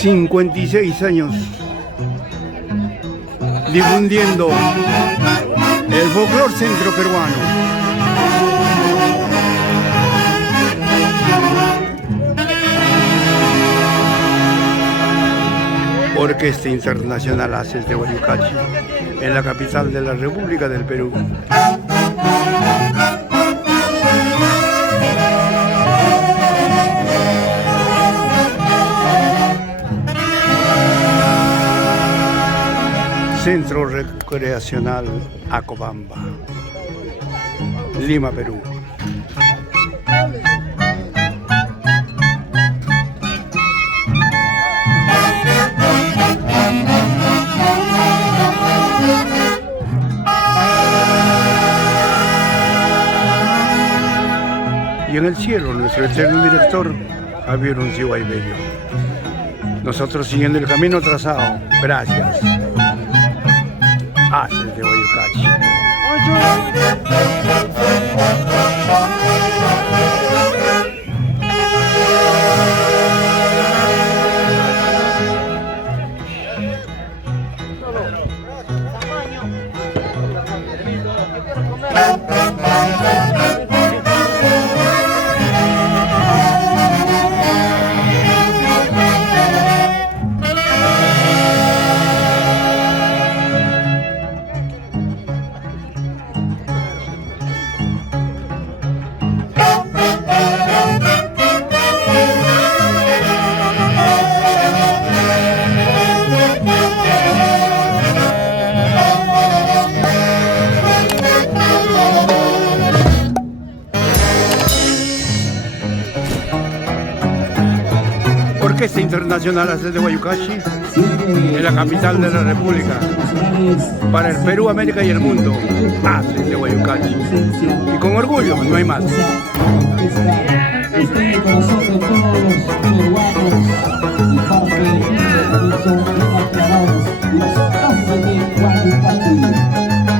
56 años difundiendo el folclore centroperuano. Orquesta Internacional Haces de Guayucachi, en la capital de la República del Perú. Centro Recreacional Acobamba, Lima, Perú. Y en el cielo, nuestro eterno director, Javier Uncio Bello. Nosotros siguiendo el camino trazado. Gracias. Haces de Guayucachi. Orquesta Internacional Haces de Guayucachi, en la capital de la República, para el Perú, América y el mundo. Haces de Guayucachi. Y con orgullo, no hay más. Estén con nosotros todos los peruanos y parte de son bien aclarados los Haces de Guayucachi.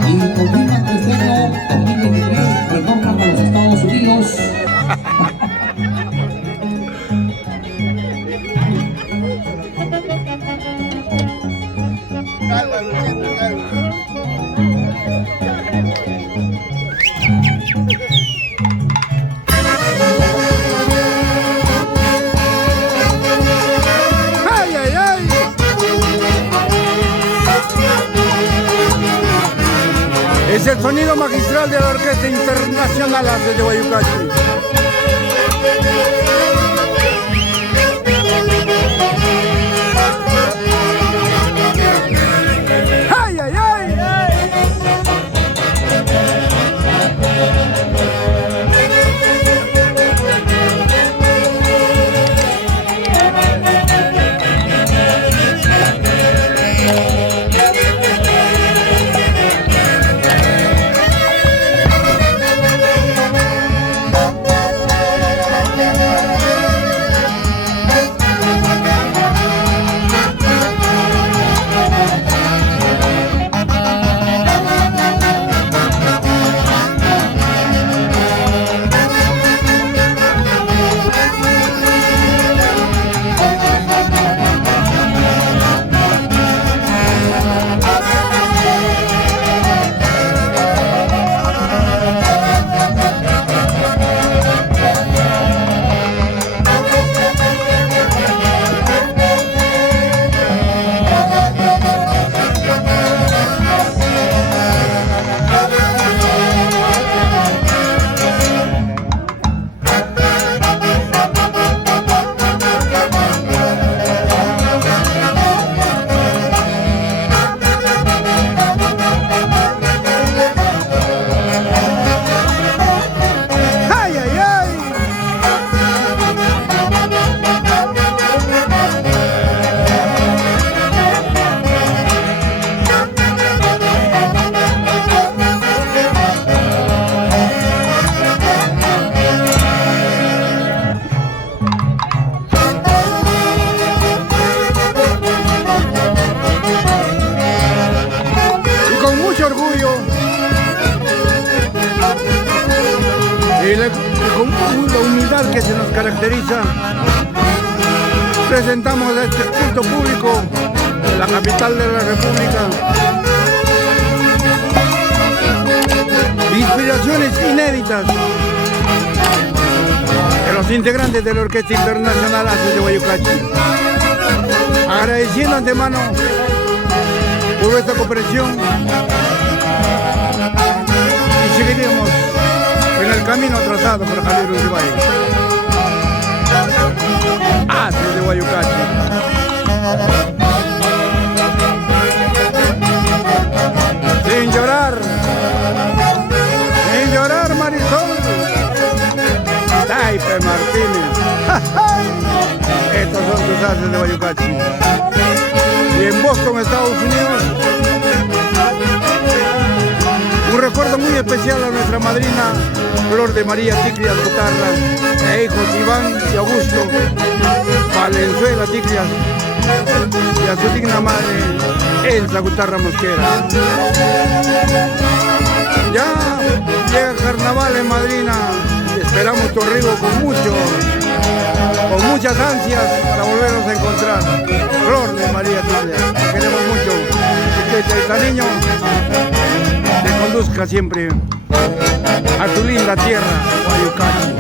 Y confirman que este año 2023 retornan a los Estados Unidos. Es el sonido magistral de la Orquesta Internacional Haces de Guayucachi. con la humildad que se nos caracteriza, Presentamos a este culto público de la capital de la República inspiraciones inéditas de los integrantes de la Orquesta Internacional Haces de Guayucachi. Agradeciendo antemano por esta cooperación y seguiremos en el camino trazado por Javier Uribe. Haces de Guayucachi. Sin llorar Marisol, Taipe Martínez. Estos son tus haces de Guayucachi. Y en Boston, Estados Unidos, un recuerdo muy especial a nuestra madrina Flor de María Ticlias Gutarra e hijos Iván y Augusto Valenzuela Ticlias y a su digna madre Elsa Gutarra Mosquera. Ya llega carnaval en madrina y esperamos tu arribo con muchas ansias para volvernos a encontrar. Flor de María Ticlias, te queremos mucho y que este cariño te conduzca siempre a tu linda tierra, Guayucachi.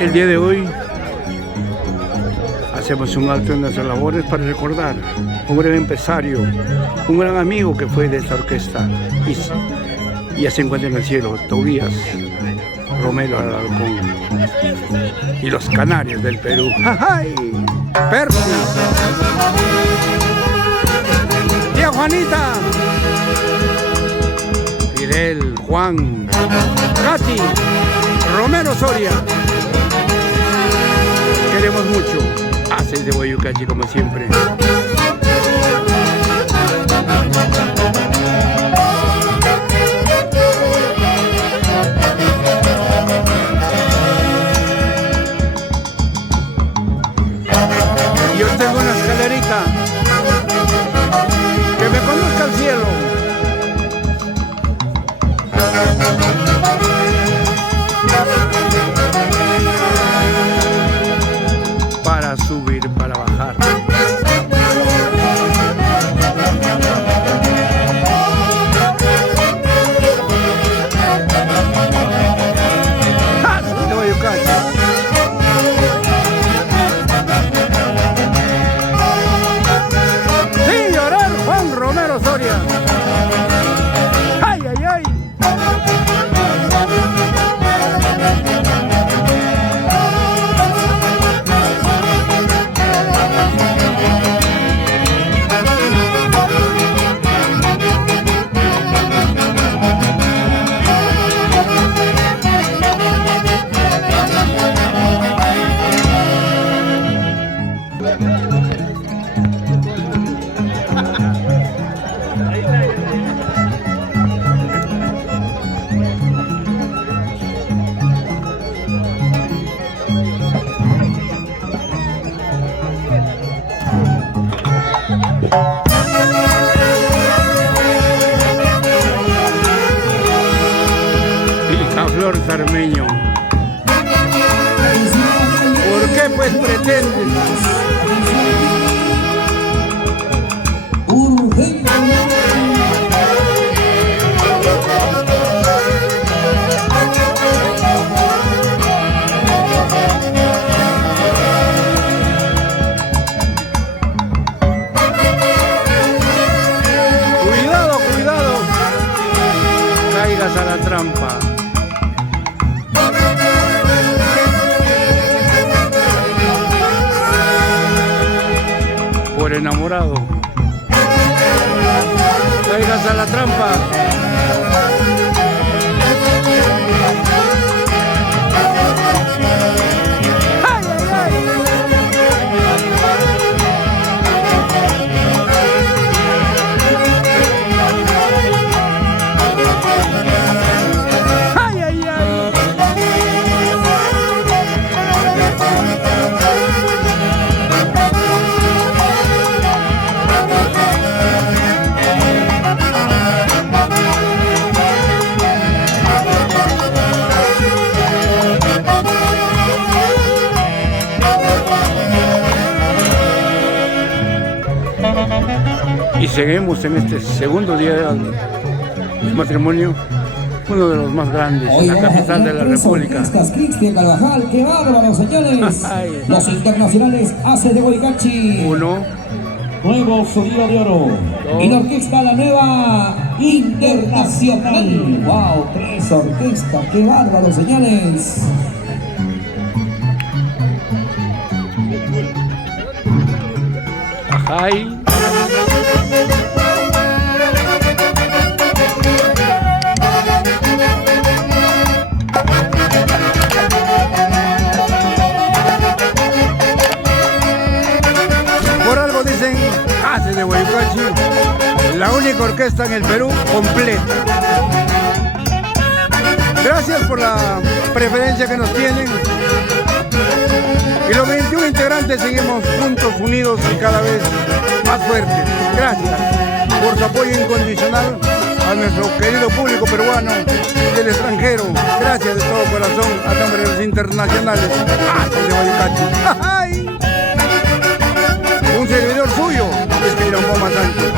El día de hoy hacemos un alto en nuestras labores para recordar un gran empresario, un gran amigo que fue de esta orquesta y ya se encuentra en el cielo, Tobías Romero Alarcón y los Canarios del Perú. ¡Ay! ¡Percy! ¡Tía Juanita! Fidel, Juan, Katy, Romero Soria. Queremos mucho. Haces de Guayucachi como siempre. Yo tengo una escalerita que me conduzca al cielo. Para subir, para bajar. ¡Haces de Guayucachi! Sin llorar, Juan Romero Soria. ¡Ay, ay, ay! Flor Sarmeño. ¿Por qué pues pretendes? Cuidado, cuidado, caigas a la trampa. Por enamorado, caigas a la trampa. ¡Ay, ay, ay! seguimos en este segundo día del matrimonio, uno de los más grandes en la capital de la República. Cristian Carvajal, qué bárbaro, señores. Los internacionales Aces de Huaycachi. 1. Nuevo sonido de oro. Y la orquesta, la nueva internacional. Wow, 3 orquestas, qué bárbaro, señores. Ajay. Por algo dicen Aces de Huaycachi, la única orquesta en el Perú completa. Gracias por la preferencia que nos tienen. Y los 21 integrantes seguimos juntos, unidos y cada vez más fuertes. Gracias por su apoyo incondicional a nuestro querido público peruano del extranjero. Gracias de todo corazón a nombre de los internacionales Aces de Huaycachi. Un servidor suyo es Quiromboma Sánchez.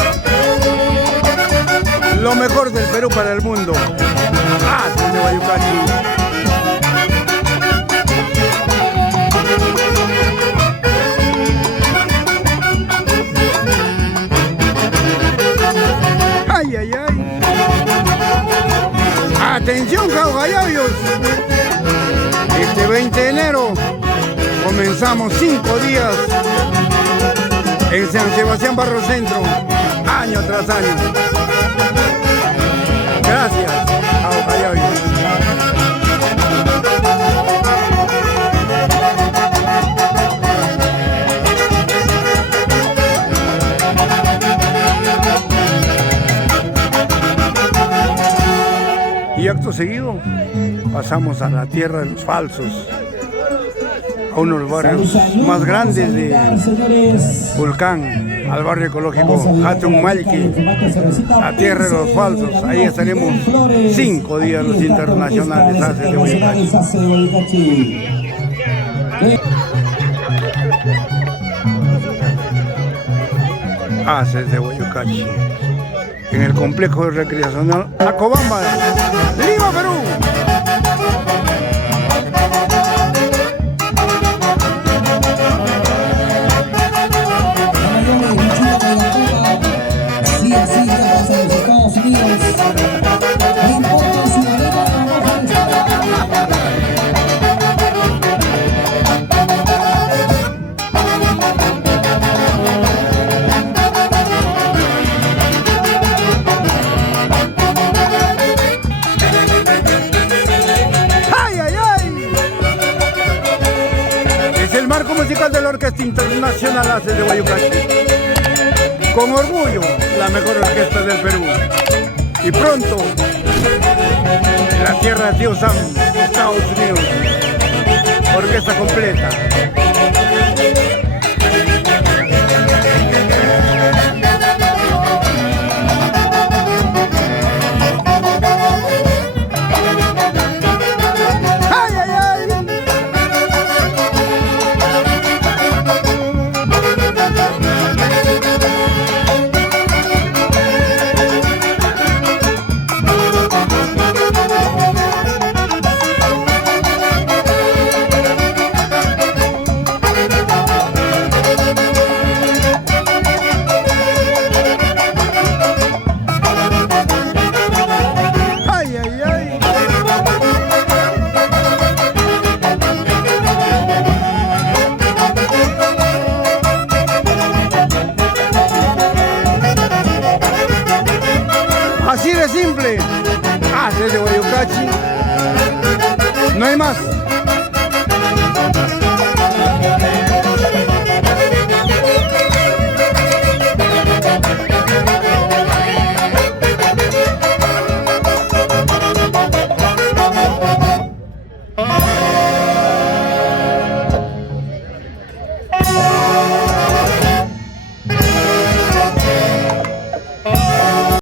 Lo mejor del Perú para el mundo. Aces de Huaycachi. Ay, ay, ay. Atención, caucayayos. Este 20 de enero comenzamos 5 días en San Sebastián Barrio Centro, año tras año. Gracias, caucayayos. Y acto seguido pasamos a la tierra de los falsos, a uno de los barrios más grandes de Volcán, al barrio ecológico Hatun Malki, la tierra de los falsos. Ahí estaremos 5 días los internacionales Aces de Huaycachi. Aces de Huaycachi, en el complejo recreacional Acobamba, Lima, Perú. Así ya pasa en los Estados Unidos. No importa si la lengua no baja el ¡Ay, ay, ay! Es el marco musical de la Orquesta Internacional Aces de Huaycachi. Con orgullo, la mejor orquesta del Perú. Y pronto, en la tierra de Tío Sam, Estados Unidos. Orquesta completa. ¡Ay, ay, ay! ¡Ay, ay, ay! Así de simple, Aces de Huaycachi. No hay más.